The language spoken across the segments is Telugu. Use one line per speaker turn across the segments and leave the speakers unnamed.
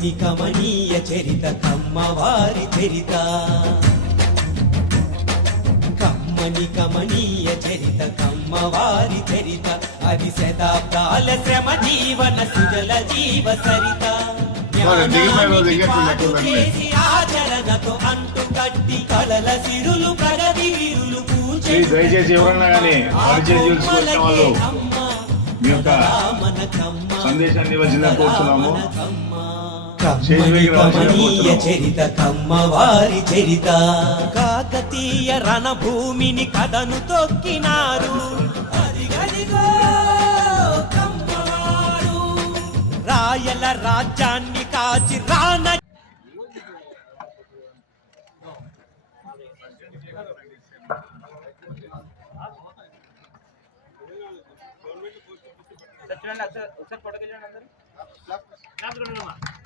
కమ్మని కమనీయ చరిత కమ్మవారి చరిత. కమ్మని కమనీయ చరిత కమ్మవారి చరిత. అది శతాబ్దాల శ్రమ జీవన సుజల జీవ సరిత. చేసి ఆచరణతో అంటు కట్టి కలల సిరులు ప్రగతి వీరులు పూజ
ప్లీజ్ దయచేసి ఎవరన్నా కానీ పరిచయం చేసుకున్న వాళ్ళు మీ యొక్క సందేశాన్ని ఇవ్వాల్సిందిగా కోరుతున్నాము రావాల్సిందిగా
కమనీయ. చరిత కమ్మవారి చరిత. కాకతీయ రణభూమిని కథను తొక్కినారు. రాయల రాజ్యాన్ని కాచి రాన
ఒకసారి అందరూ.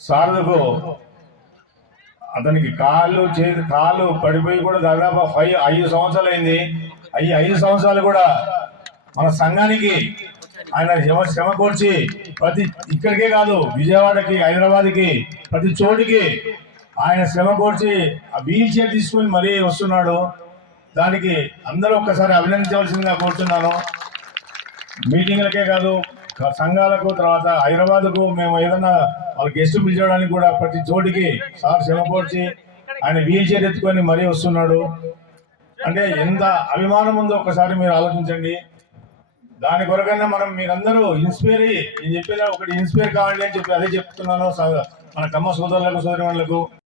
సార్దకు అతనికి కాళ్ళు చేతి కాళ్ళు పడిపోయి కూడా దాదాపు ఫైవ్ ఐదు సంవత్సరాలు అయింది అయ్యి ఐదు సంవత్సరాలు కూడా మన సంఘానికి ఆయన శ్రమ శ్రమ కూర్చి ప్రతి ఇక్కడికే కాదు విజయవాడకి హైదరాబాద్కి ప్రతి చోటికి ఆయన శ్రమ కూర్చి ఆ వీల్ చైర్ తీసుకొని మరీ వస్తున్నాడు. దానికి అందరూ ఒక్కసారి అభినందించవలసిందిగా కోరుతున్నాను మీటింగ్లకే కాదు సంఘాలకు తర్వాత హైదరాబాద్కు మేము ఏదన్నా వాళ్ళకి గెస్ట్ పిలిచడానికి కూడా ప్రతి చోటికి సార్ శ్రమపరిచి ఆయన వీల్ చైర్ ఎత్తుకొని మరీ వస్తున్నాడు. అంటే ఎంత అభిమానం ఉందో ఒకసారి మీరు ఆలోచించండి. దాని కొరకన్నా మనం మీరందరూ ఇన్స్పైర్ అయ్యి నేను చెప్పేది ఒకటి ఇన్స్పైర్ కావండి అని చెప్పి అదే చెప్తున్నాను. స- మన కమ్మ సోదరులకు సోదరి